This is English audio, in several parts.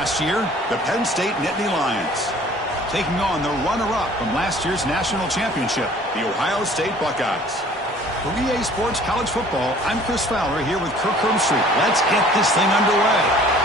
Last year, the Penn State Nittany Lions. Taking on the runner-up from last year's national championship, the Ohio State Buckeyes. For EA Sports College Football, I'm Chris Fowler here with Kirk Herbstreit. Let's get this thing underway.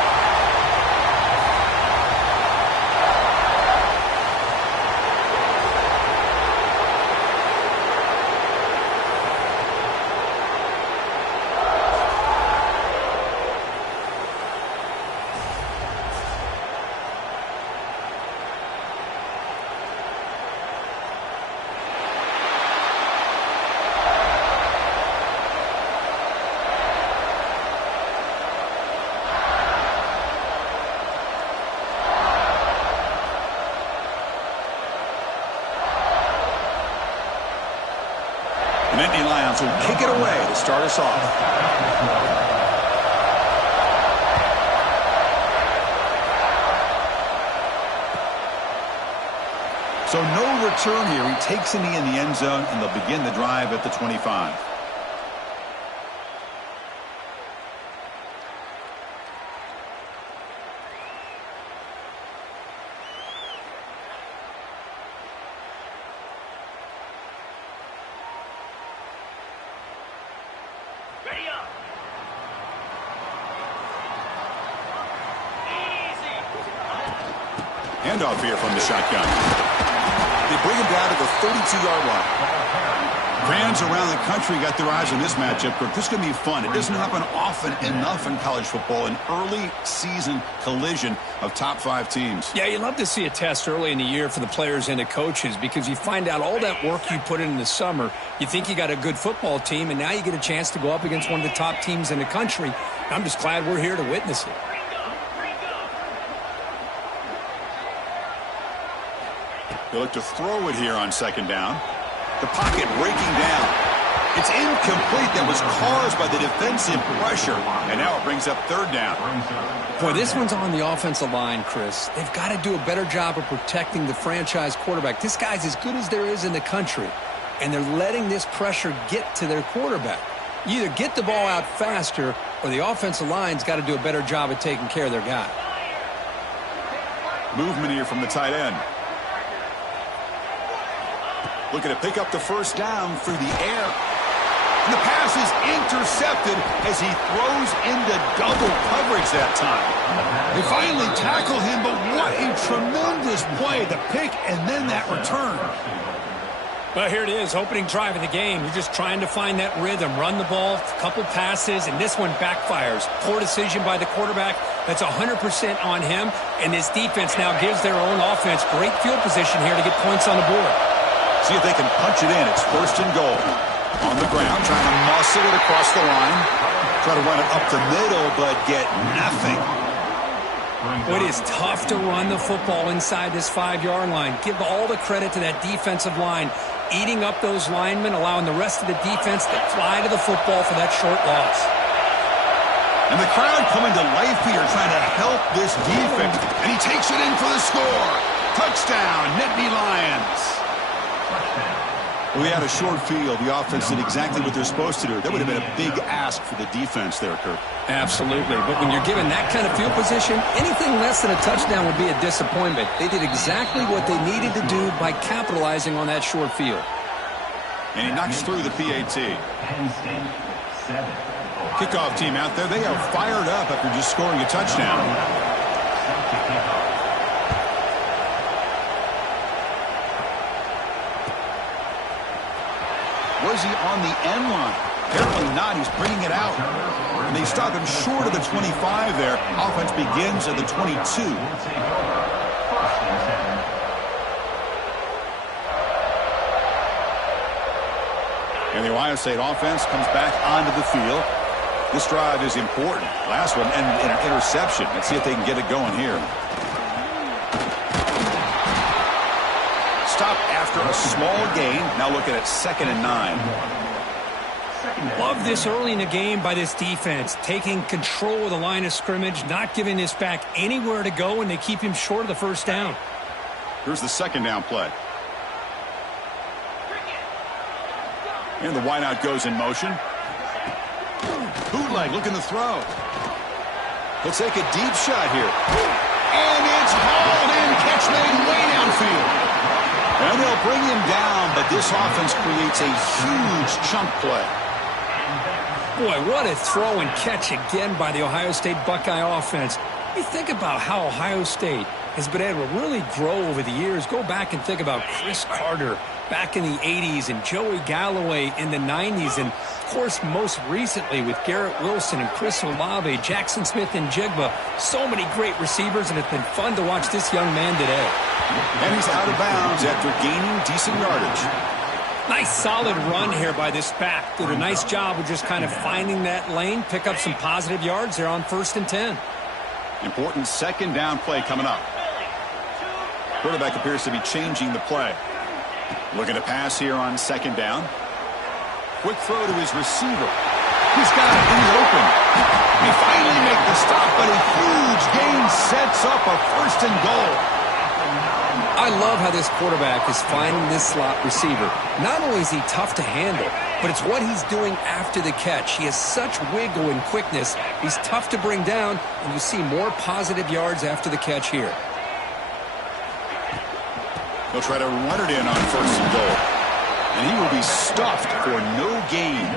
The Nittany Lions will kick it away to start us off. So no return here. He takes in the end zone, and they'll begin the drive at the 25. Handoff here from the shotgun. They bring him down to the 32-yard line. Fans around the country got their eyes on this matchup. This is going to be fun. It doesn't happen often enough in college football, an early season collision of top 5 teams. Yeah, you love to see a test early in the year for the players and the coaches because you find out all that work you put in the summer. You think you got a good football team, and now you get a chance to go up against one of the top teams in the country. I'm just glad we're here to witness it. They look to throw it here on second down. The pocket breaking down. It's incomplete. That was caused by the defensive pressure. And now it brings up third down. Boy, this one's on the offensive line, Chris. They've got to do a better job of protecting the franchise quarterback. This guy's as good as there is in the country. And they're letting this pressure get to their quarterback. You either get the ball out faster or the offensive line's got to do a better job of taking care of their guy. Movement here from the tight end. Looking to pick up the first down through the air. And the pass is intercepted as he throws into double coverage that time. They finally tackle him, but what a tremendous play. The pick and then that return. Well, here it is, opening drive of the game. You're just trying to find that rhythm, run the ball, a couple passes, and this one backfires. Poor decision by the quarterback. That's 100% on him, and this defense now gives their own offense great field position here to get points on the board. See if they can punch it in. It's first and goal. On the ground, trying to muscle it across the line. Try to run it up the middle, but get nothing. It is tough to run the football inside this 5-yard line. Give all the credit to that defensive line, eating up those linemen, allowing the rest of the defense to fly to the football for that short loss. And the crowd coming to life here, trying to help this defense. And he takes it in for the score. Touchdown, Nittany Lions. We had a short field. The offense did exactly what they're supposed to do. That would have been a big ask for the defense there, Kirk. Absolutely. But when you're given that kind of field position, anything less than a touchdown would be a disappointment. They did exactly what they needed to do by capitalizing on that short field. And he knocks through the PAT. Kickoff team out there. They are fired up after just scoring a touchdown. Was he on the end line? Apparently not. He's bringing it out. And they stop him short of the 25 there. Offense begins at the 22. And the Ohio State offense comes back onto the field. This drive is important. Last one ended in an interception. Let's see if they can get it going here. Stop after a small gain. Now looking at 2nd and 9. Love this early in the game by this defense, taking control of the line of scrimmage, not giving this back anywhere to go, and they keep him short of the first down. Here's the 2nd down play. And the wideout goes in motion. Bootleg looking to throw. He'll take a deep shot here. And it's hauled in. Catch made way downfield. And they'll bring him down, but this offense creates a huge chunk play. Boy, what a throw and catch again by the Ohio State Buckeye offense. You think about how Ohio State has been able to really grow over the years. Go back and think about Chris Carter back in the 80s and Joey Galloway in the 90s. And, of course, most recently with Garrett Wilson and Chris Olave, Jackson Smith and Jigba. So many great receivers, and it's been fun to watch this young man today. And he's out of bounds after gaining decent yardage. Nice solid run here by this back. Did a nice job of just kind of finding that lane, pick up some positive yards there on 1st and 10. Important second down play coming up. Quarterback appears to be changing the play. Looking to pass here on 2nd down. Quick throw to his receiver. He's got it. He's open. He finally makes the stop, but a huge gain sets up a 1st and goal. I love how this quarterback is finding this slot receiver. Not only is he tough to handle, but it's what he's doing after the catch. He has such wiggle and quickness. He's tough to bring down, and you see more positive yards after the catch here. He'll try to run it in on 1st and goal. And he will be stuffed for no gain.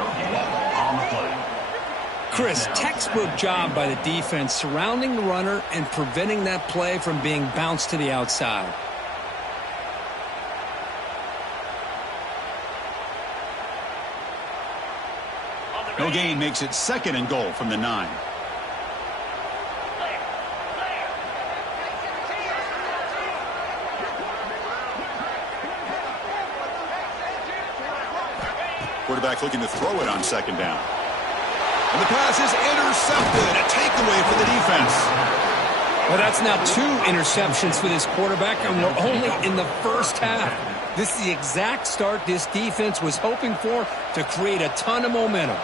Chris, textbook job by the defense surrounding the runner and preventing that play from being bounced to the outside. No gain makes it 2nd and goal from the 9. Quarterback looking to throw it on 2nd down. And the pass is intercepted. A takeaway for the defense. Well, that's now 2 interceptions for this quarterback, and we're only in the 1st half. This is the exact start this defense was hoping for to create a ton of momentum.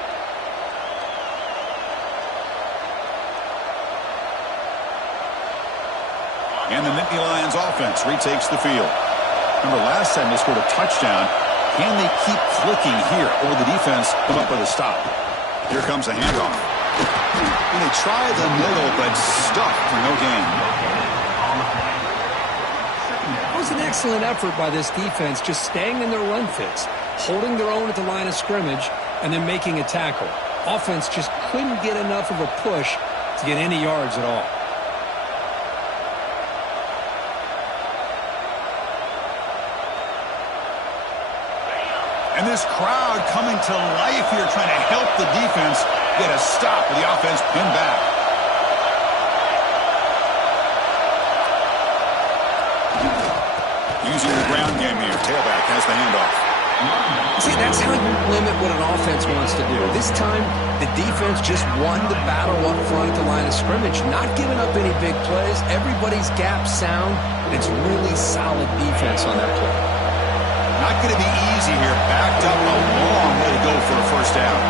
And the Nittany Lions offense retakes the field. Remember, last time they scored a touchdown. Can they keep clicking here, or will the defense come up with a stop? Here comes a handoff. And they try the middle, but stuck for no gain. It was an excellent effort by this defense, just staying in their run fits, holding their own at the line of scrimmage, and then making a tackle. Offense just couldn't get enough of a push to get any yards at all. And this crowd coming to life here, trying to help the defense get a stop with the offense pinned back. Using the ground game here. Tailback has the handoff. See, that's how you limit what an offense wants to do. This time, the defense just won the battle up front at the line of scrimmage, not giving up any big plays. Everybody's gap sound, and it's really solid defense on that play. Not going to be easy here. Backed up, a long way to go for a 1st down.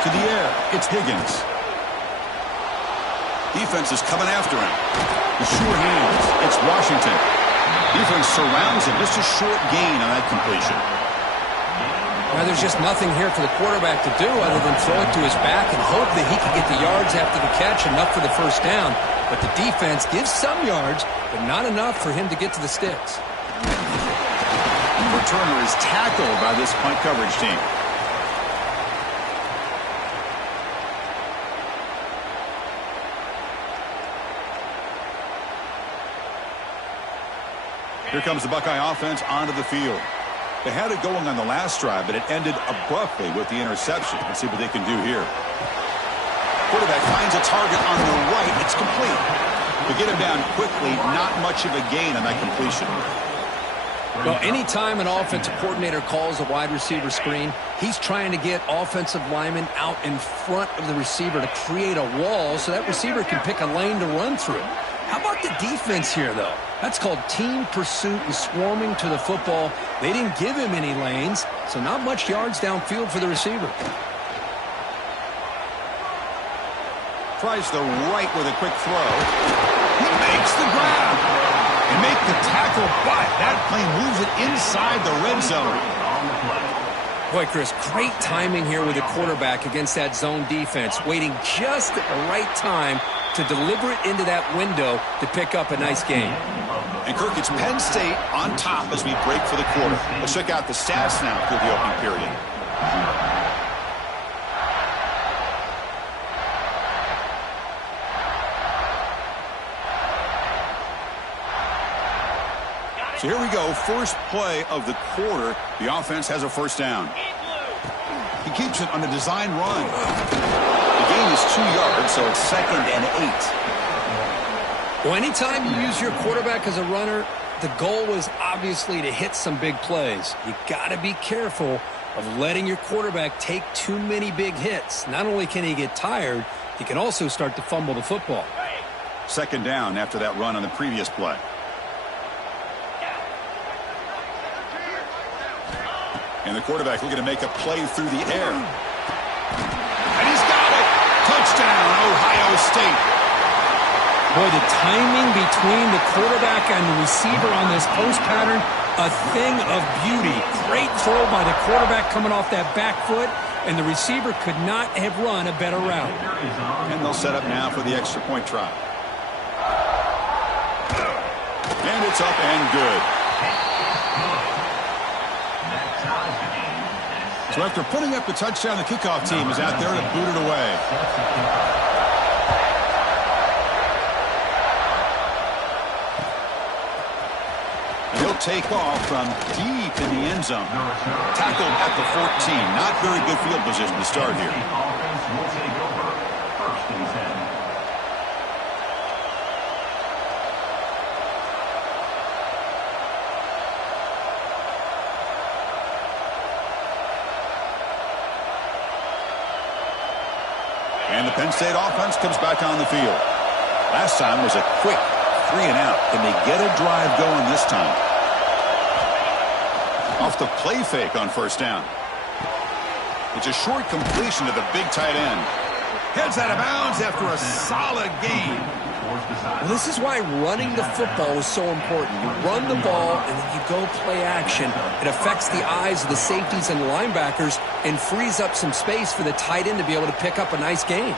To the air, it's Higgins. Defense is coming after him. The sure hands, it's Washington. Defense surrounds him. Just a short gain on that completion. Now, there's just nothing here for the quarterback to do other than throw it to his back and hope that he can get the yards after the catch, enough for the 1st down. But the defense gives some yards, but not enough for him to get to the sticks. Returner is tackled by this punt coverage team. Here comes the Buckeye offense onto the field. They had it going on the last drive, but it ended abruptly with the interception. Let's see what they can do here. Quarterback finds a target on the right. It's complete. To get him down quickly, not much of a gain on that completion. Well, anytime an offensive coordinator calls a wide receiver screen, he's trying to get offensive linemen out in front of the receiver to create a wall so that receiver can pick a lane to run through. How about the defense here, though? That's called team pursuit and swarming to the football. They didn't give him any lanes, so not much yards downfield for the receiver. Tries the right with a quick throw. He makes the grab and make the tackle, but that plane moves it inside the red zone. Boy, Chris, great timing here with the quarterback against that zone defense, waiting just at the right time to deliver it into that window to pick up a nice gain. And, Kirk, it's Penn State on top as we break for the quarter. Let's check out the stats now through the opening period. So here we go, first play of the quarter. The offense has a first down. He keeps it on a design run. The gain is 2 yards, so it's 2nd and 8. Well, anytime you use your quarterback as a runner, the goal is obviously to hit some big plays. You got to be careful of letting your quarterback take too many big hits. Not only can he get tired, he can also start to fumble the football. 2nd down after that run on the previous play. And the quarterback looking to make a play through the air. And he's got it! Touchdown, Ohio State. Boy, the timing between the quarterback and the receiver on this post pattern, a thing of beauty. Great throw by the quarterback coming off that back foot, and the receiver could not have run a better route. And they'll set up now for the extra point try. And it's up and good. So after putting up the touchdown, the kickoff team is out there to boot it away. And he'll take off from deep in the end zone. Tackled at the 14. Not very good field position to start here. And the Penn State offense comes back on the field. Last time was a quick 3 and out. Can they get a drive going this time? Off the play fake on first down. It's a short completion to the big tight end. Heads out of bounds after a solid gain. Well, this is why running the football is so important. You run the ball, and then you go play action. It affects the eyes of the safeties and linebackers and frees up some space for the tight end to be able to pick up a nice gain.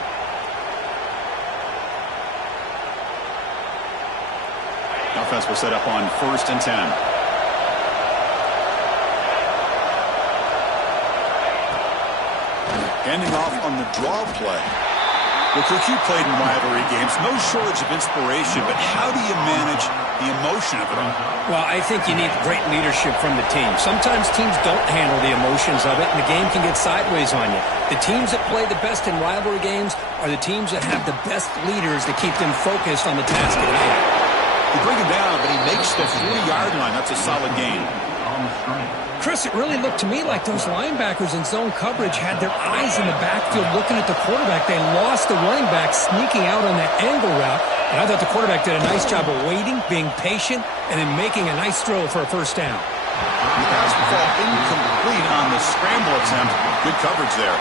Offense will set up on 1st and 10. Ending off on the draw play. Well, Cook, you played in rivalry games. No shortage of inspiration, but how do you manage the emotion of it all? Well, I think you need great leadership from the team. Sometimes teams don't handle the emotions of it, and the game can get sideways on you. The teams that play the best in rivalry games are the teams that have the best leaders to keep them focused on the task at hand. You bring him down, but he makes the 40-yard line. That's a solid gain. Chris, it really looked to me like those linebackers in zone coverage had their eyes in the backfield looking at the quarterback. They lost the running back sneaking out on that angle route. And I thought the quarterback did a nice job of waiting, being patient, and then making a nice throw for a first down. The pass will fall incomplete on the scramble attempt. Good coverage there.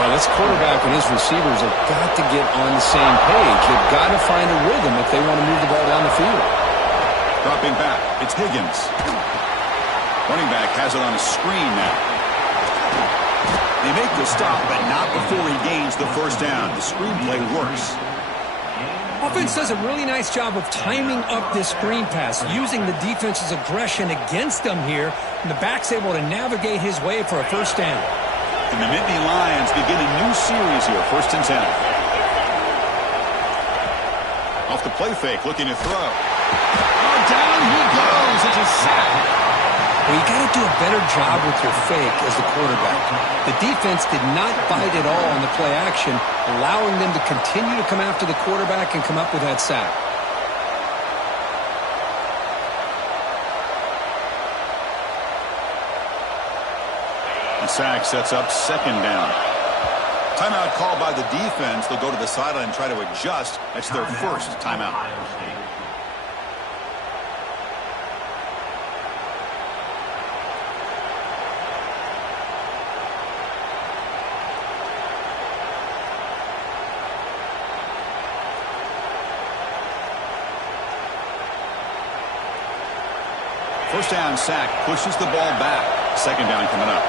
Well, this quarterback and his receivers have got to get on the same page. They've got to find a rhythm if they want to move the ball down the field. Dropping back, it's Higgins. Running back has it on a screen now. They make the stop, but not before he gains the first down. The screenplay works. Offense does a really nice job of timing up this screen pass, using the defense's aggression against them here, and the back's able to navigate his way for a first down. And the Nittany Lions begin a new series here, 1st and 10. Off the play fake, looking to throw. Oh, down he goes. It's a sack. Well, you got to do a better job with your fake as the quarterback. The defense did not bite at all on the play action, allowing them to continue to come after the quarterback and come up with that sack. The sack sets up 2nd down. Timeout called by the defense. They'll go to the sideline and try to adjust. That's their first timeout. First down sack pushes the ball back. 2nd down coming up.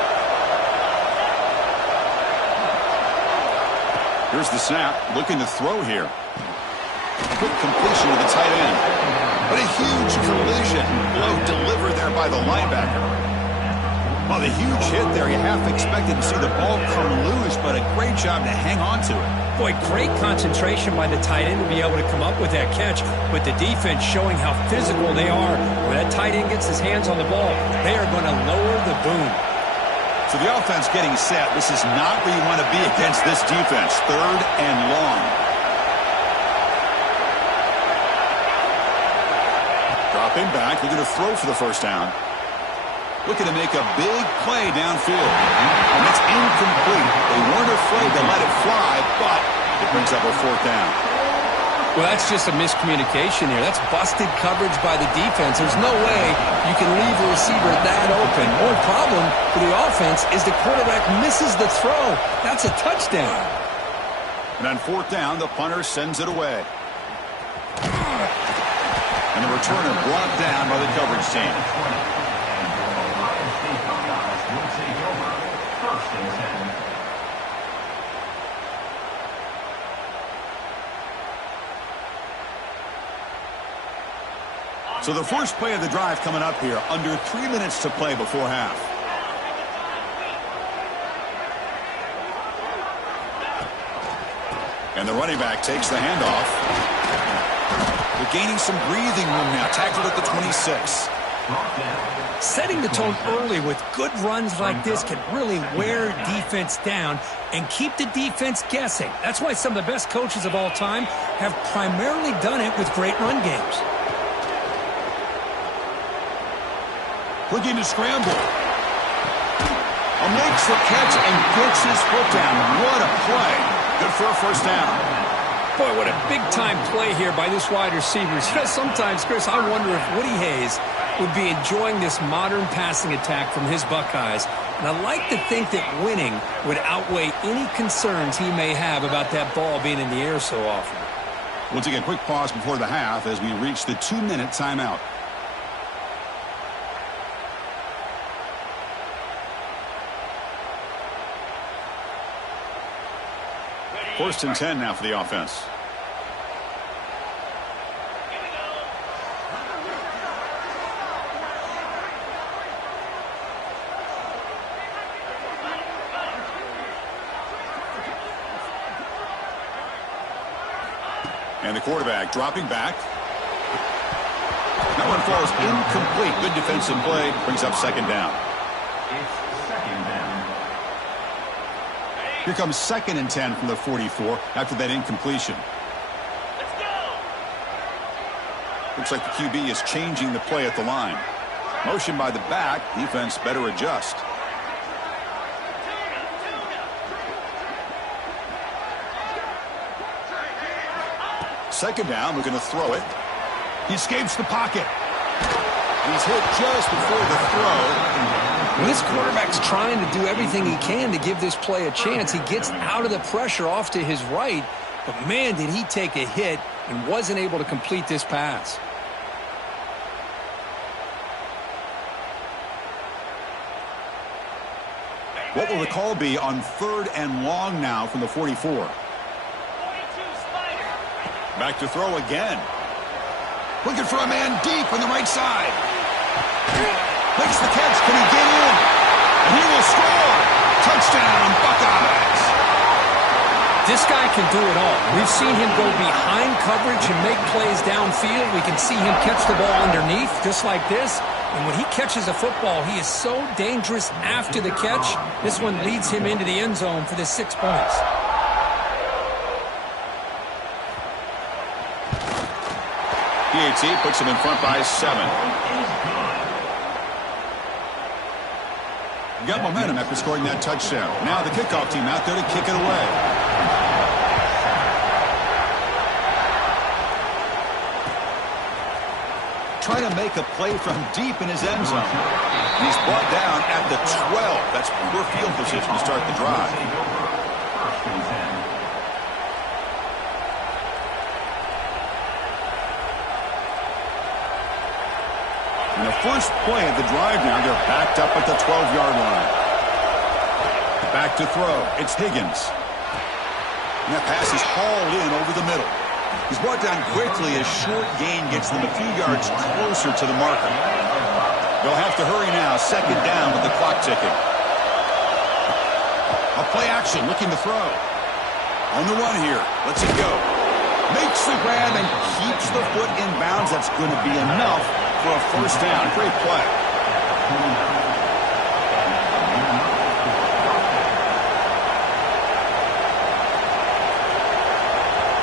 Here's the snap, looking to throw here. Quick completion to the tight end. But a huge collision. Blow delivered there by the linebacker. Well, the huge hit there, you half expected to see the ball come loose, but a great job to hang on to it. Boy, great concentration by the tight end to be able to come up with that catch, but the defense showing how physical they are. When that tight end gets his hands on the ball, they are going to lower the boom. So the offense getting set. This is not where you want to be against this defense. 3rd and long. Dropping back, looking to throw for the first down. Looking to make a big play downfield. And it's incomplete. They weren't afraid to let it fly, but it brings up a 4th down. Well, that's just a miscommunication here. That's busted coverage by the defense. There's no way you can leave a receiver that open. One problem for the offense is the quarterback misses the throw. That's a touchdown. And on 4th down, the punter sends it away. And the returner brought down by the coverage team. So the first play of the drive coming up here. Under 3 minutes to play before half. And the running back takes the handoff. They're gaining some breathing room now. Tackled at the 26. Setting the tone early with good runs like this can really wear defense down and keep the defense guessing. That's why some of the best coaches of all time have primarily done it with great run games. Looking to scramble. Makes the catch and gets his foot down. What a play. Good for a first down. Boy, what a big-time play here by this wide receiver. You know, sometimes, Chris, I wonder if Woody Hayes would be enjoying this modern passing attack from his Buckeyes. And I like to think that winning would outweigh any concerns he may have about that ball being in the air so often. We'll take a quick pause before the half as we reach the 2-minute timeout. First and 10 now for the offense. And the quarterback dropping back. That one falls incomplete. Good defensive play. Brings up 2nd down. Here comes 2nd and 10 from the 44 after that incompletion. Let's go. Looks like the QB is changing the play at the line. Motion by the back. Defense better adjust. Second down, looking to throw it. He escapes the pocket. He's hit just before the throw. When this quarterback's trying to do everything he can to give this play a chance, he gets out of the pressure off to his right. But, man, did he take a hit and wasn't able to complete this pass. What will the call be on 3rd and long now from the 44? Back to throw again. Looking for a man deep on the right side. Makes the catch. Can he get in? And he will score. Touchdown, Buckeyes. This guy can do it all. We've seen him go behind coverage and make plays downfield. We can see him catch the ball underneath, just like this. And when he catches a football, he is so dangerous after the catch. This one leads him into the end zone for the 6 points. PAT puts him in front by 7. Got momentum after scoring that touchdown. Now the kickoff team out there to kick it away. Trying to make a play from deep in his end zone. He's brought down at the 12. That's poor field position to start the drive. And the first play of the drive now, they're backed up at the 12-yard line. Back to throw. It's Higgins. And that pass is hauled in over the middle. He's brought down quickly as short gain gets them a few yards closer to the marker. They'll have to hurry now. Second down with the clock ticking. A play action, looking to throw. On the run here. Lets it go. Makes the grab and keeps the foot in bounds. That's going to be enough for a first down. Great play.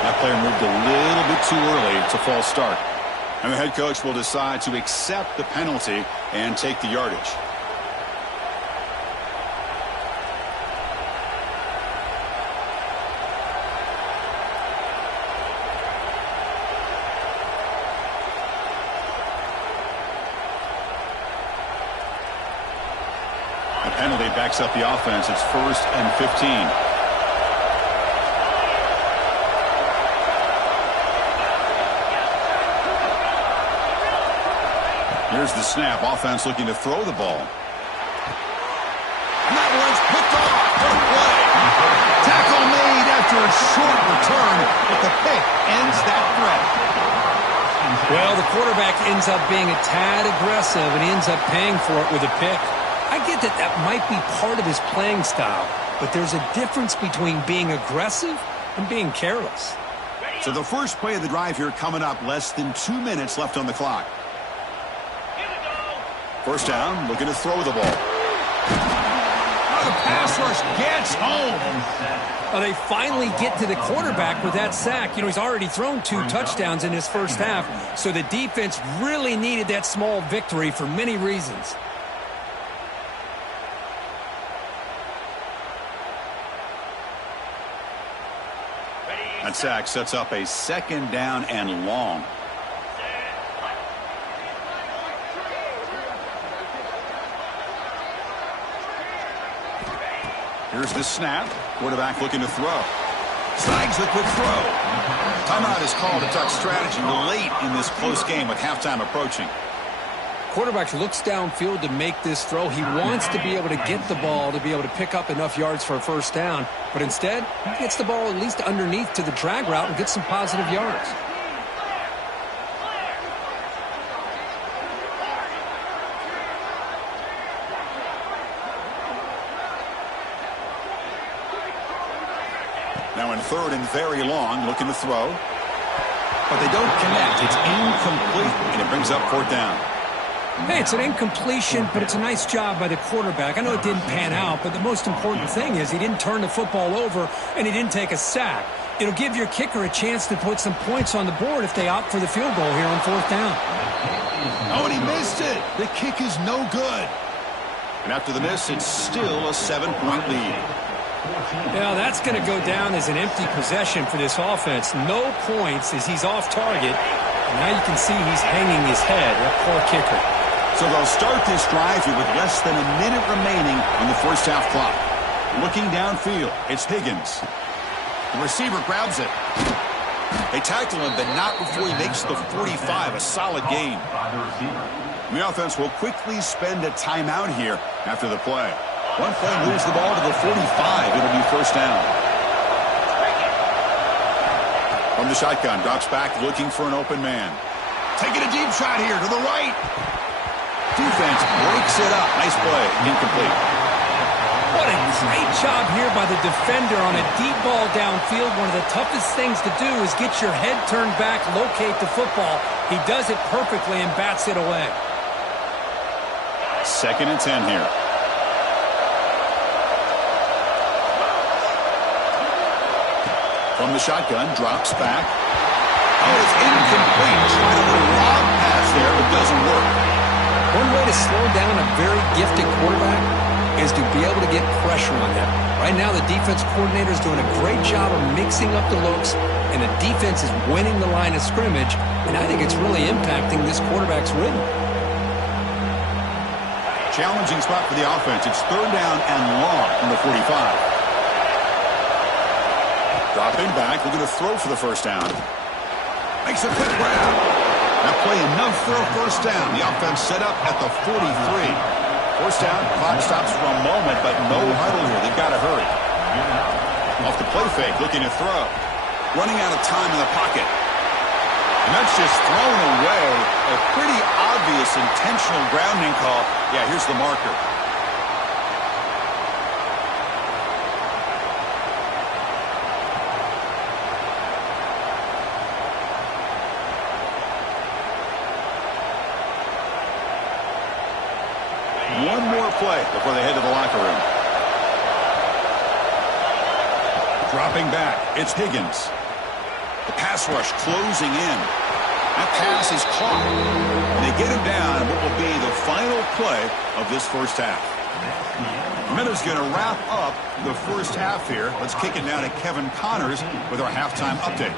That player moved a little bit too early. It's a false start. And the head coach will decide to accept the penalty and take the yardage. The penalty backs up the offense. It's 1st and 15. Here's the snap. Offense looking to throw the ball. And that one's picked off. What a play. Tackle made after a short return, but the pick ends that threat. Well, the quarterback ends up being a tad aggressive, and he ends up paying for it with a pick. I get that that might be part of his playing style, but there's a difference between being aggressive and being careless. So the first play of the drive here coming up. Less than 2 minutes left on the clock. First down, looking to throw the ball. Oh, the pass rush gets home. Well, they finally get to the quarterback with that sack. You know, he's already thrown 2 touchdowns in his first half, so the defense really needed that small victory for many reasons. That sack sets up a second down and long. Here's the snap. Quarterback looking to throw. Snags the quick throw. Timeout is called. A touch strategy late in this close game with halftime approaching. Quarterback looks downfield to make this throw. He wants to be able to get the ball to be able to pick up enough yards for a first down. But instead, he gets the ball at least underneath to the drag route and gets some positive yards. Now in 3rd and very long, looking to throw. But they don't connect. It's incomplete, and it brings up 4th down. Hey, it's an incompletion, but it's a nice job by the quarterback. I know it didn't pan out, but the most important thing is he didn't turn the football over, and he didn't take a sack. It'll give your kicker a chance to put some points on the board if they opt for the field goal here on 4th down. Oh, and he missed it. The kick is no good. And after the miss, it's still a 7-point lead. Now that's going to go down as an empty possession for this offense. No points as he's off target. And now you can see he's hanging his head. That poor kicker. So they'll start this drive here with less than a minute remaining on the first half clock. Looking downfield, it's Higgins. The receiver grabs it. They tackle him, but not before he makes the 45, a solid gain. The offense will quickly spend a timeout here after the play. One play moves the ball to the 45. It'll be first down. From the shotgun, drops back looking for an open man. Taking a deep shot here to the right. Defense breaks it up. Nice play. Incomplete. What a great job here by the defender on a deep ball downfield. One of the toughest things to do is get your head turned back, locate the football. He does it perfectly and bats it away. 2nd and 10 here. From the shotgun, drops back. Oh, it's incomplete. Trying to lob pass there, but doesn't work. One way to slow down a very gifted quarterback is to be able to get pressure on him. Right now, the defense coordinator is doing a great job of mixing up the looks, and the defense is winning the line of scrimmage, and I think it's really impacting this quarterback's rhythm. Challenging spot for the offense. It's 3rd down and long from the 45. Dropping back, looking to throw for the first down. Makes a quick grab. That play enough for a first down. The offense set up at the 43. First down, clock stops for a moment, but no huddle here. They've got to hurry. Off the play fake, looking to throw. Running out of time in the pocket. And that's just thrown away. A pretty obvious intentional grounding call. Yeah, here's the marker. One more play before they head to the locker room. Dropping back, it's Higgins. The pass rush closing in. That pass is caught. And they get him down in what will be the final play of this first half. Minutes going to wrap up the first half here. Let's kick it down to Kevin Connors with our halftime update.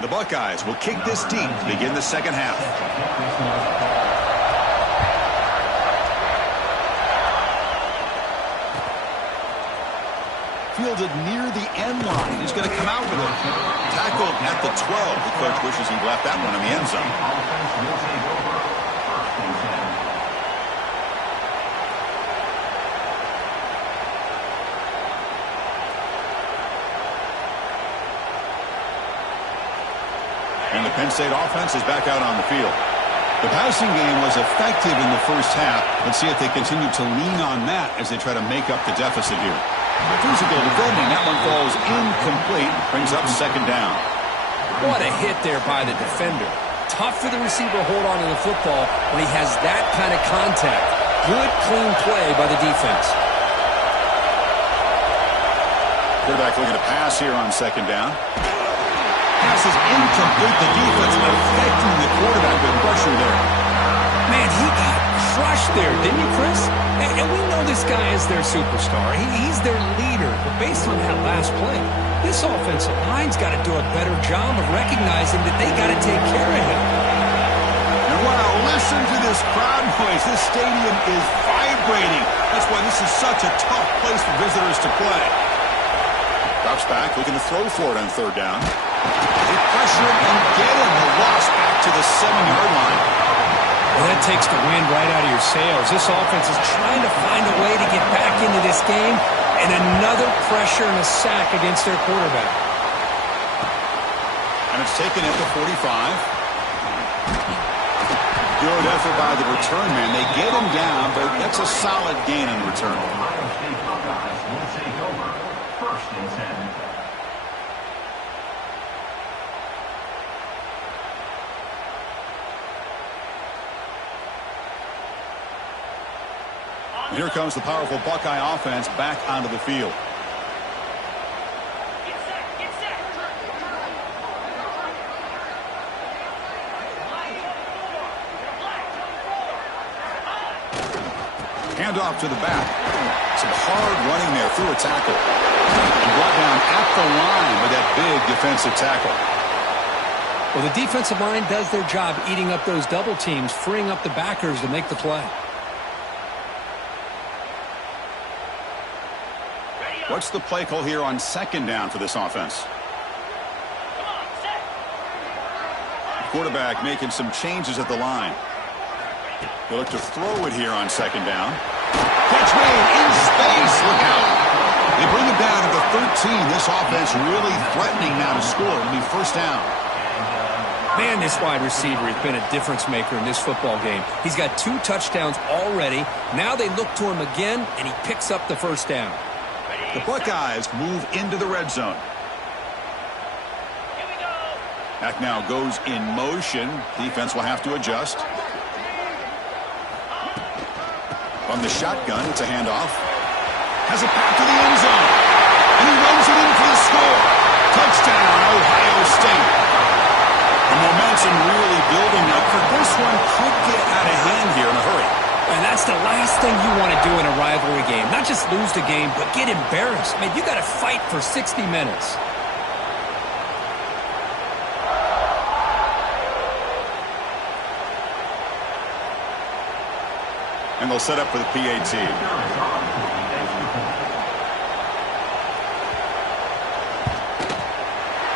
The Buckeyes will kick this deep to begin the second half. Fielded near the end line. He's going to come out with it. Tackled at the 12. The coach wishes he'd left that one in the end zone. And the Penn State offense is back out on the field. The passing game was effective in the first half. Let's see if they continue to lean on that as they try to make up the deficit here. Physical defending. That one falls incomplete. Brings up second down. What a hit there by the defender. Tough for the receiver to hold on to the football when he has that kind of contact. Good, clean play by the defense. Quarterback looking to pass here on second down. Pass is incomplete. The defense affecting the quarterback with pressure there. Man, he got crushed there, didn't you, Chris? And we know this guy is their superstar. He's their leader. But based on that last play, this offensive line's got to do a better job of recognizing that they got to take care of him. And wow, listen to this crowd noise. This stadium is vibrating. That's why this is such a tough place for visitors to play. Drops back, looking to throw for it on third down. They pressure him and get him. The loss back to the 7-yard line. Well, that takes the wind right out of your sails. This offense is trying to find a way to get back into this game, and another pressure and a sack against their quarterback. And it's taken at the 45. Good effort by the return man. They get him down, but that's a solid gain on the return. First and 10. And here comes the powerful Buckeye offense back onto the field. Get set, get set. Handoff to the back. Some hard running there through a tackle. And brought down at the line with that big defensive tackle. Well, the defensive line does their job eating up those double teams, freeing up the backers to make the play. What's the play call here on second down for this offense? Come on, set. Quarterback making some changes at the line. They look to throw it here on second down. Catch made in space. Look out. They bring it down to the 13. This offense really threatening now to score. It'll be first down. Man, this wide receiver has been a difference maker in this football game. He's got 2 touchdowns already. Now they look to him again, and he picks up the first down. The Buckeyes move into the red zone. Here we go. Back now goes in motion. Defense will have to adjust. From the shotgun, it's a handoff. Has a pass to the end zone. And he runs it in for the score. Touchdown, Ohio State. The momentum really building up for this one. Could get out of hand here in a hurry. And that's the last thing you want to do in a rivalry game. Not just lose the game, but get embarrassed. Man, you got to fight for 60 minutes. And they'll set up for the PAT.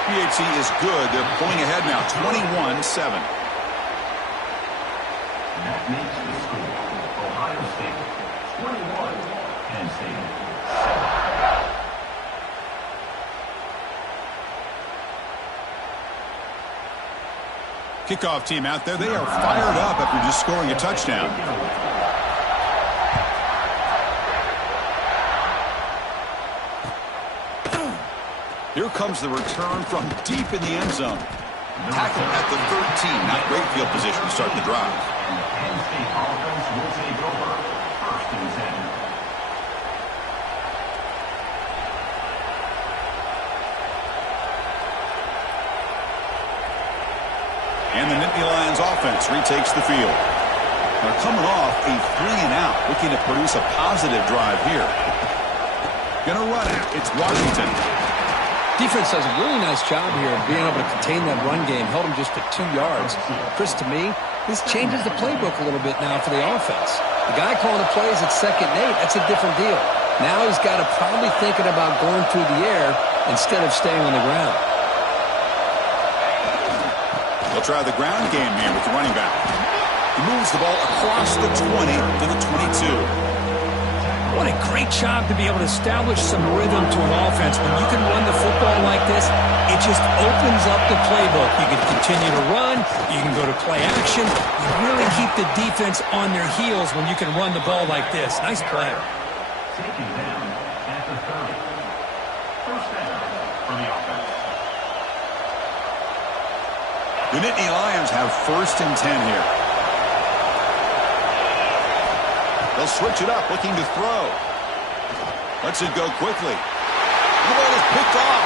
PAT is good. They're pulling ahead now, 21-7. That makes the score. Ohio State 21, Penn State 7. Kickoff team out there. They are fired up after just scoring a touchdown. Here comes the return from deep in the end zone. Tackle at the 13. Not great field position to start the drive. Penn State offense will take over. First and 10. And the Nittany Lions offense retakes the field. They're coming off a 3-and-out, looking to produce a positive drive here. Gonna run it. It's Washington. Defense does a really nice job here of being able to contain that run game. Held him just to 2 yards. Chris, to me, this changes the playbook a little bit now for the offense. The guy calling the plays at 2nd and 8, that's a different deal. Now he's got to probably thinking about going through the air instead of staying on the ground. They'll try the ground game here with the running back. He moves the ball across the 20 to the 22. What a great job to be able to establish some rhythm to an offense. When you can run the football like this, it just opens up the playbook. You can continue to run. You can go to play action. You really keep the defense on their heels when you can run the ball like this. Nice play. Taken down at the 30. First down for the offense. The Nittany Lions have 1st and 10 here. They'll switch it up, looking to throw. Lets it go quickly. The ball is picked off.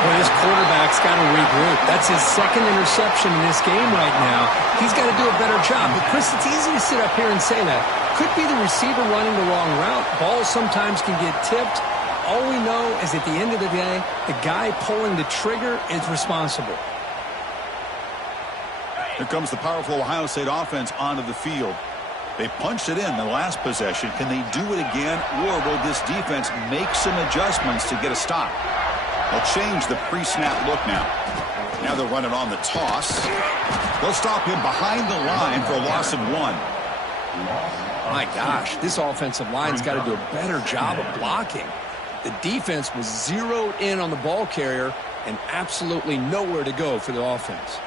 Well, this quarterback's got to regroup. That's his 2nd interception in this game right now. He's got to do a better job. But, Chris, it's easy to sit up here and say that. Could be the receiver running the wrong route. Balls sometimes can get tipped. All we know is at the end of the day, the guy pulling the trigger is responsible. Here comes the powerful Ohio State offense onto the field. They punched it in the last possession. Can they do it again, or will this defense make some adjustments to get a stop? They'll change the pre-snap look now. Now they're running on the toss. They'll stop him behind the line for a loss of 1. My gosh, this offensive line's got to do a better job of blocking. The defense was zeroed in on the ball carrier and absolutely nowhere to go for the offense.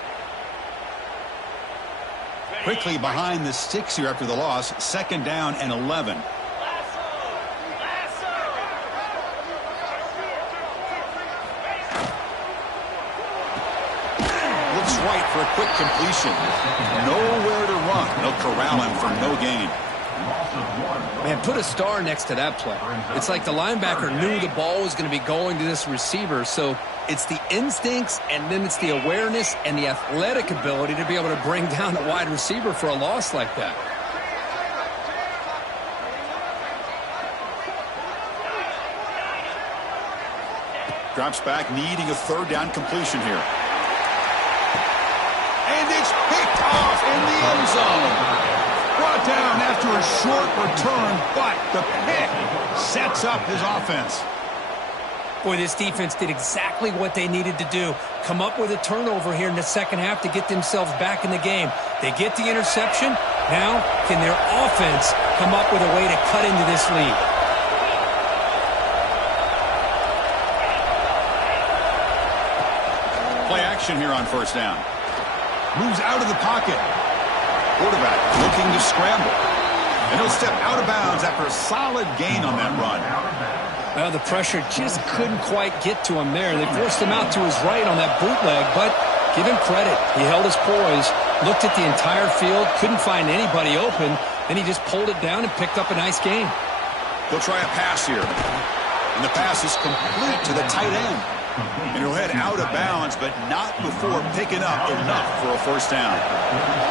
Quickly behind the sticks here after the loss. 2nd down and 11. Looks right for a quick completion. Nowhere to run. They'll corral him for no gain. Man, put a star next to that play. It's like the linebacker knew the ball was going to be going to this receiver, so it's the instincts and then it's the awareness and the athletic ability to be able to bring down a wide receiver for a loss like that. Drops back, needing a 3rd down completion here. And it's picked off in the end zone. Brought down after a short return, but the pick sets up his offense. Boy, this defense did exactly what they needed to do. Come up with a turnover here in the 2nd half to get themselves back in the game. They get the interception. Now, can their offense come up with a way to cut into this lead? Play action here on 1st down. Moves out of the pocket. Quarterback looking to scramble. And he'll step out of bounds after a solid gain on that run. Well, the pressure just couldn't quite get to him there. They forced him out to his right on that bootleg, but give him credit. He held his poise, looked at the entire field, couldn't find anybody open, then he just pulled it down and picked up a nice gain. They'll try a pass here. And the pass is complete to the tight end. And he'll head out of bounds, but not before picking up enough for a 1st down.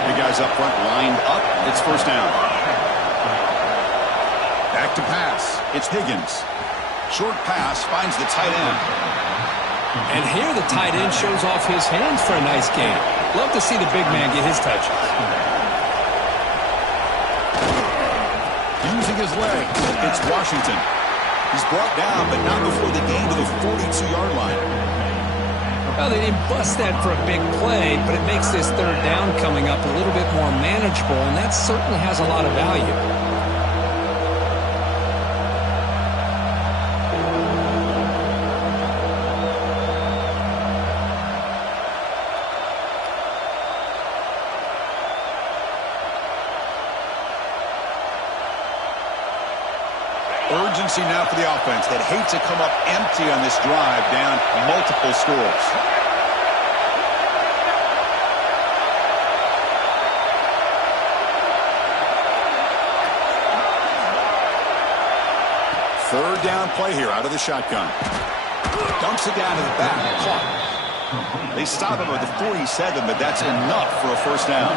The guys up front lined up. It's 1st down. Back to pass. It's Higgins. Short pass finds the tight end. And here the tight end shows off his hands for a nice gain. Love to see the big man get his touches. Using his legs. It's Washington. He's brought down, but not before the gain to the 42-yard line. Well, they didn't bust that for a big play, but it makes this 3rd down coming up a little bit more manageable, and that certainly has a lot of value. urgency now for the offense. They'd hate to come up empty on this drive, down multiple scores. Third down play here out of the shotgun. Dumps it down to the back. Clock. They stop him at the 47, but that's enough for a first down.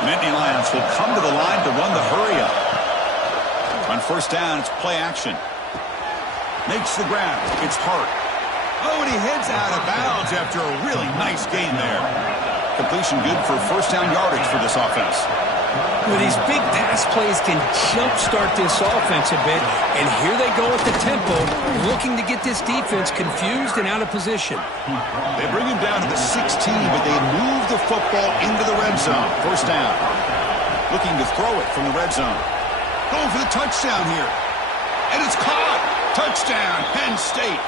Nittany Lions will come to the line to run the hurry up. On first down, it's play action. Makes the grab. It's Hart. Oh, and he heads out of bounds after a really nice gain there. Completion good for first down yardage for this offense. Well, these big pass plays can jumpstart this offense a bit, and here they go at the tempo, looking to get this defense confused and out of position. They bring him down to the 16, but they move the football into the red zone. First down. Looking to throw it from the red zone. Going for the touchdown here. And it's caught. Touchdown, Penn State.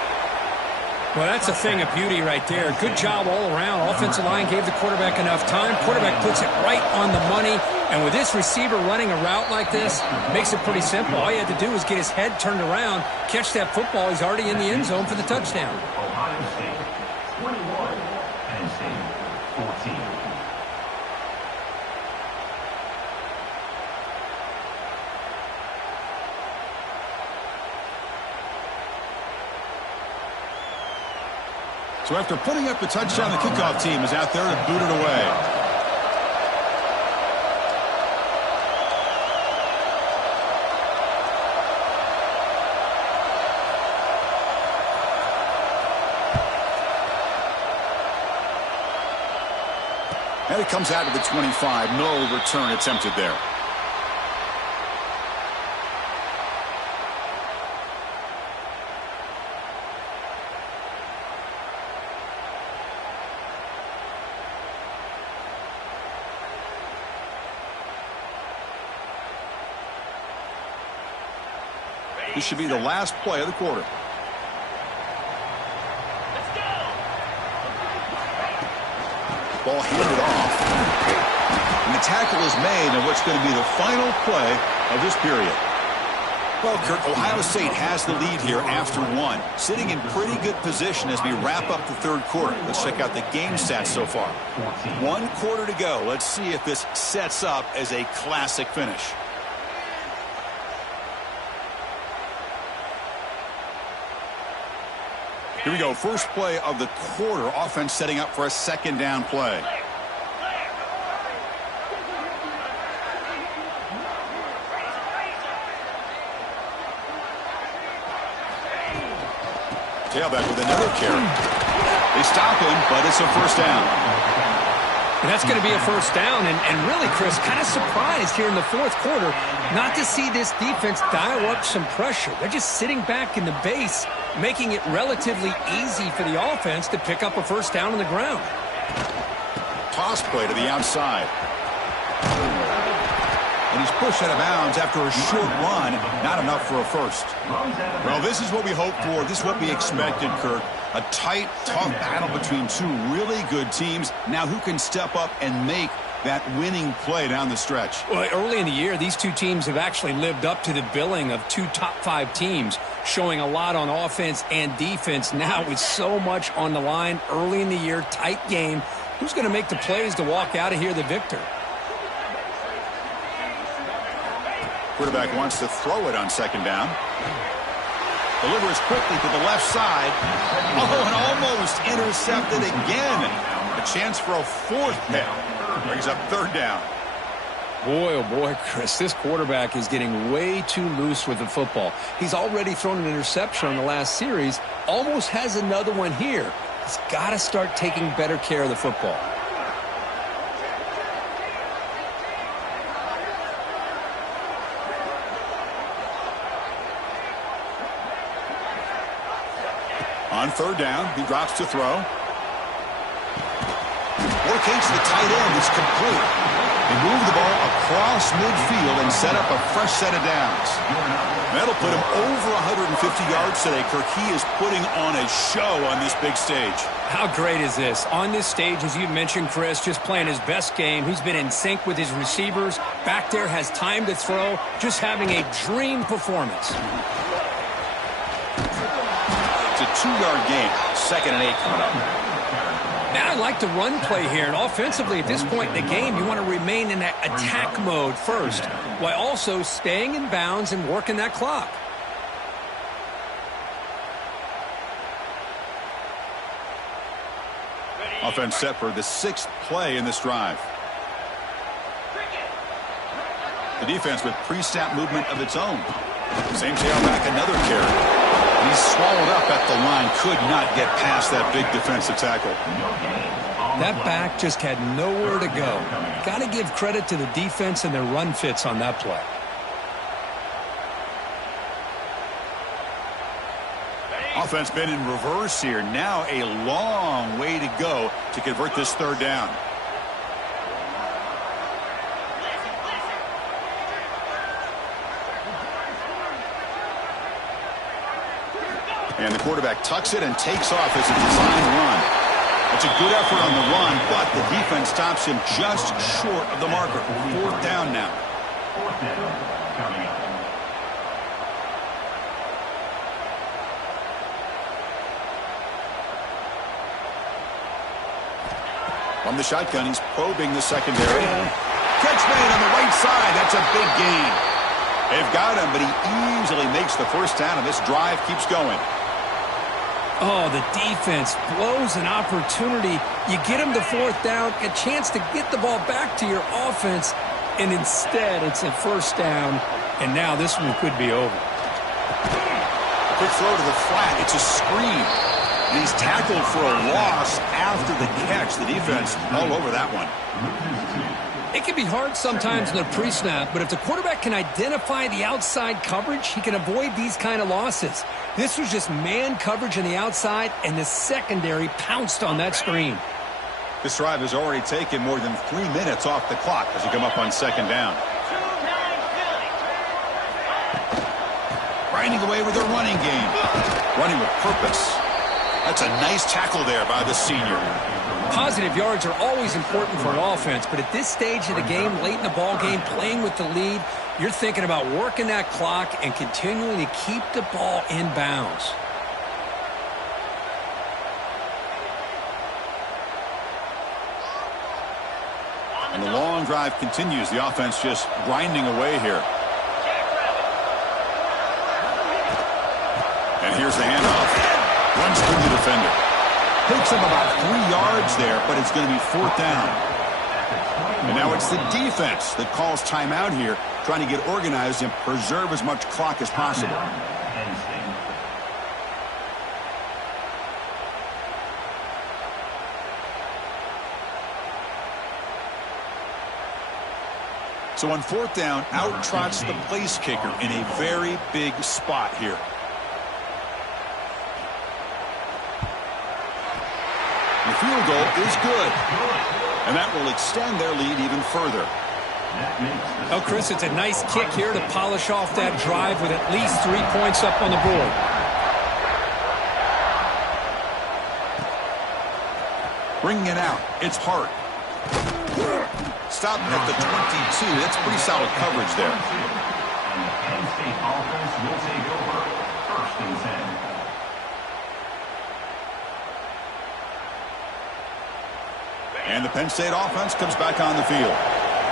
Well, that's a thing of beauty right there. Good job all around. Offensive line gave the quarterback enough time. Quarterback puts it right on the money. And with this receiver running a route like this, makes it pretty simple. All you had to do was get his head turned around, catch that football. He's already in the end zone for the touchdown. Ohio State 21, Penn State 14. So after putting up the touchdown, the kickoff team is out there to boot it away. And it comes out to the 25. No return attempted there. This should be the last play of the quarter. Ball handed off. And the tackle is made on what's going to be the final play of this period. Well, Kurt, Ohio State has the lead here after one. Sitting in pretty good position as we wrap up the third quarter. Let's check out the game stats so far. 1 quarter to go. Let's see if this sets up as a classic finish. Here we go. First play of the quarter. Offense setting up for a second down play. Tailback with another carry. They stop him, but it's a first down. And that's going to be a first down. And really, Chris, kind of surprised here in the fourth quarter not to see this defense dial up some pressure. They're just sitting back in the base, making it relatively easy for the offense to pick up a first down on the ground. Toss play to the outside. And he's pushed out of bounds after a short run. Not enough for a first. Well, this is what we hoped for. This is what we expected, Kirk. A tight, tough battle between two really good teams. Now who can step up and make that winning play down the stretch? Well, early in the year, these two teams have actually lived up to the billing of two top-5 teams, showing a lot on offense and defense. Now with so much on the line early in the year, tight game, who's going to make the plays to walk out of here the victor? Quarterback wants to throw it on second down. Delivers quickly to the left side. Oh, and almost intercepted again. A chance for a fourth down. Brings up third down. Boy, oh boy, Chris, this quarterback is getting way too loose with the football. He's already thrown an interception on the last series. Almost has another one here. He's got to start taking better care of the football. On third down, he drops to throw. Locates the tight end. It's complete. They move the ball across midfield and set up a fresh set of downs. That'll put him over 150 yards today. Kirk, he is putting on a show on this big stage. How great is this? On this stage, as you mentioned, Chris, just playing his best game. He's been in sync with his receivers. Back there, has time to throw. Just having a dream performance. It's a 2-yard gain. 2nd and 8 coming up. Now I like the run play here, and offensively at this point in the game, you want to remain in that attack mode first, while also staying in bounds and working that clock. Offense set for the 6th play in this drive. The defense with pre-snap movement of its own. Same tailback, another carry. And he's swallowed up at the line. Could not get past that big defensive tackle. That back just had nowhere to go. Got to give credit to the defense and their run fits on that play. Offense been in reverse here. Now a long way to go to convert this 3rd down. And the quarterback tucks it and takes off as a designed run. That's a good effort on the run, but the defense stops him just short of the marker. 4th down now. 4th down coming up. From the shotgun, he's probing the secondary. Catch made on the right side. That's a big gain. They've got him, but he easily makes the 1st down, and this drive keeps going. Oh, the defense blows an opportunity. You get them to 4th down, a chance to get the ball back to your offense, and instead it's a 1st down, and now this one could be over. Quick throw to the flat. It's a screen. And he's tackled for a loss after the catch. The defense all over that one. It can be hard sometimes in the pre-snap, but if the quarterback can identify the outside coverage, he can avoid these kind of losses. This was just man coverage on the outside, and the secondary pounced on that screen. This drive has already taken more than 3 minutes off the clock as he come up on 2nd down. Grinding away with a running game. Running with purpose. That's a nice tackle there by the senior. Positive yards are always important for an offense, but at this stage of the game, late in the ball game, playing with the lead, you're thinking about working that clock and continuing to keep the ball in bounds. And the long drive continues. The offense just grinding away here. And here's the handoff. Runs through the defender. Takes him about 3 yards there, but it's going to be 4th down. And now it's the defense that calls timeout here, trying to get organized and preserve as much clock as possible. So on 4th down, out trots the place kicker in a very big spot here. The field goal is good, and that will extend their lead even further. Oh, Chris, it's a nice kick here to polish off that drive with at least 3 points up on the board. Bringing it out. It's Hart. Stopped at the 22. That's pretty solid coverage there. And the Penn State offense will take over 1st and 10. And the Penn State offense comes back on the field.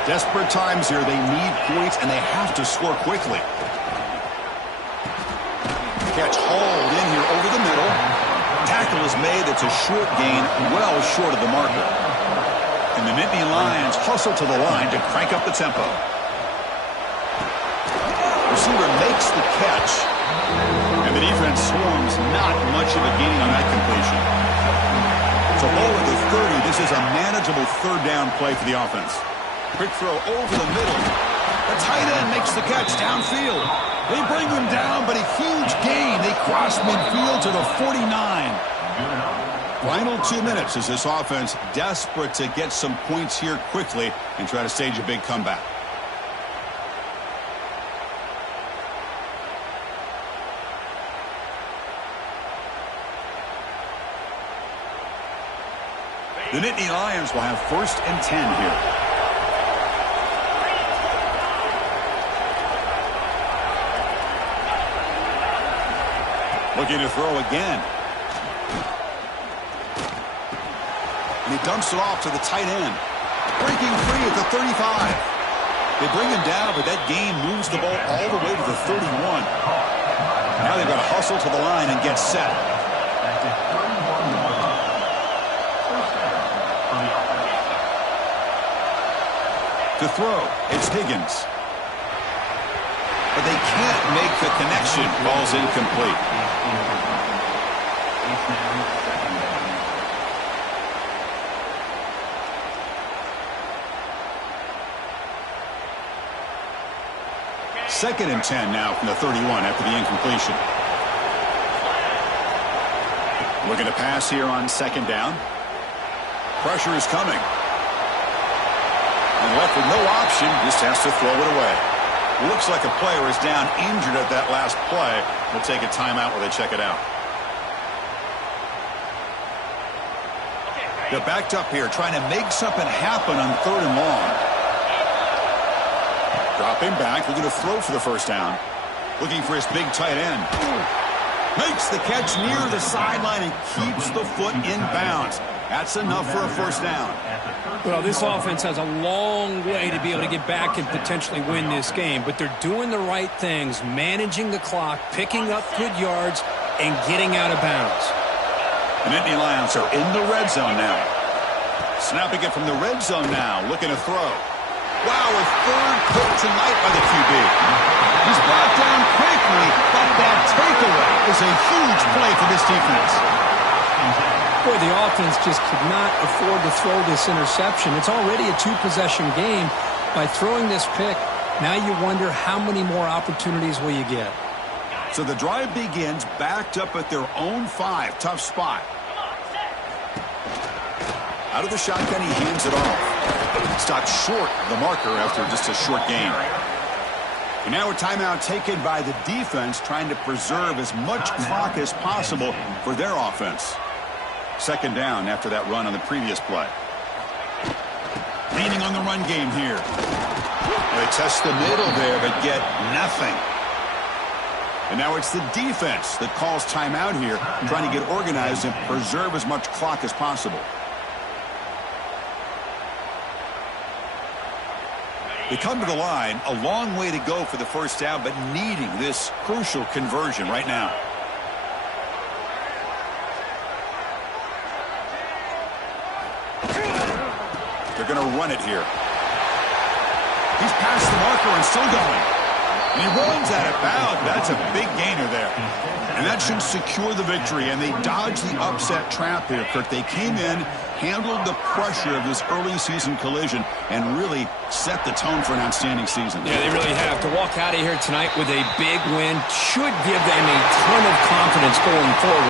Desperate times here. They need points, and they have to score quickly. Catch hauled in here over the middle. Tackle is made. It's a short gain, well short of the marker. And the Nittany Lions hustle to the line to crank up the tempo. Receiver makes the catch. And the defense swarms. Not much of a gain on that completion. So ball at the 30. This is a manageable 3rd down play for the offense. Quick throw over the middle. The tight end makes the catch downfield. They bring him down, but a huge gain. They cross midfield to the 49. Final 2 minutes as this offense desperate to get some points here quickly and try to stage a big comeback. The Nittany Lions will have 1st and 10 here. Looking to throw again. And he dumps it off to the tight end. Breaking free at the 35. They bring him down, but that gain moves the ball all the way to the 31. Now they've got to hustle to the line and get set. To throw, it's Higgins. But they can't make the connection. Ball's incomplete. Second and 10 now from the 31 after the incompletion. Looking to pass here on 2nd down. Pressure is coming. And left with no option, just has to throw it away. Looks like a player is down injured at that last play. We'll take a timeout while they check it out. They're backed up here, trying to make something happen on 3rd and long. Dropping back, looking to throw for the 1st down. Looking for his big tight end. Makes the catch near the sideline and keeps the foot in bounds. That's enough for a 1st down. Well, this offense has a long way to be able to get back and potentially win this game, but they're doing the right things, managing the clock, picking up good yards, and getting out of bounds. The Nittany Lions are in the red zone now. Snapping it from the red zone now, looking to throw. Wow, a 3rd pick tonight by the QB. He's brought down quickly, but that takeaway is a huge play for this defense. Boy, the offense just could not afford to throw this interception. It's already a 2-possession game. By throwing this pick, now you wonder how many more opportunities will you get. So the drive begins backed up at their own 5. Tough spot. Out of the shotgun, he hands it off. Stopped short of the marker after just a short gain. And now a timeout taken by the defense, trying to preserve as much clock as possible for their offense. 2nd down after that run on the previous play. Leaning on the run game here. They test the middle there, but get nothing. And now it's the defense that calls timeout here, trying to get organized and preserve as much clock as possible. They come to the line, a long way to go for the 1st down, but needing this crucial conversion right now. They're going to run it here. He's past the marker and still going. And he runs out of bounds. That's a big gainer there. And that should secure the victory. And they dodged the upset trap here, Kirk. They came in, handled the pressure of this early season collision, and really set the tone for an outstanding season. Yeah, they really have. To walk out of here tonight with a big win should give them a ton of confidence going forward.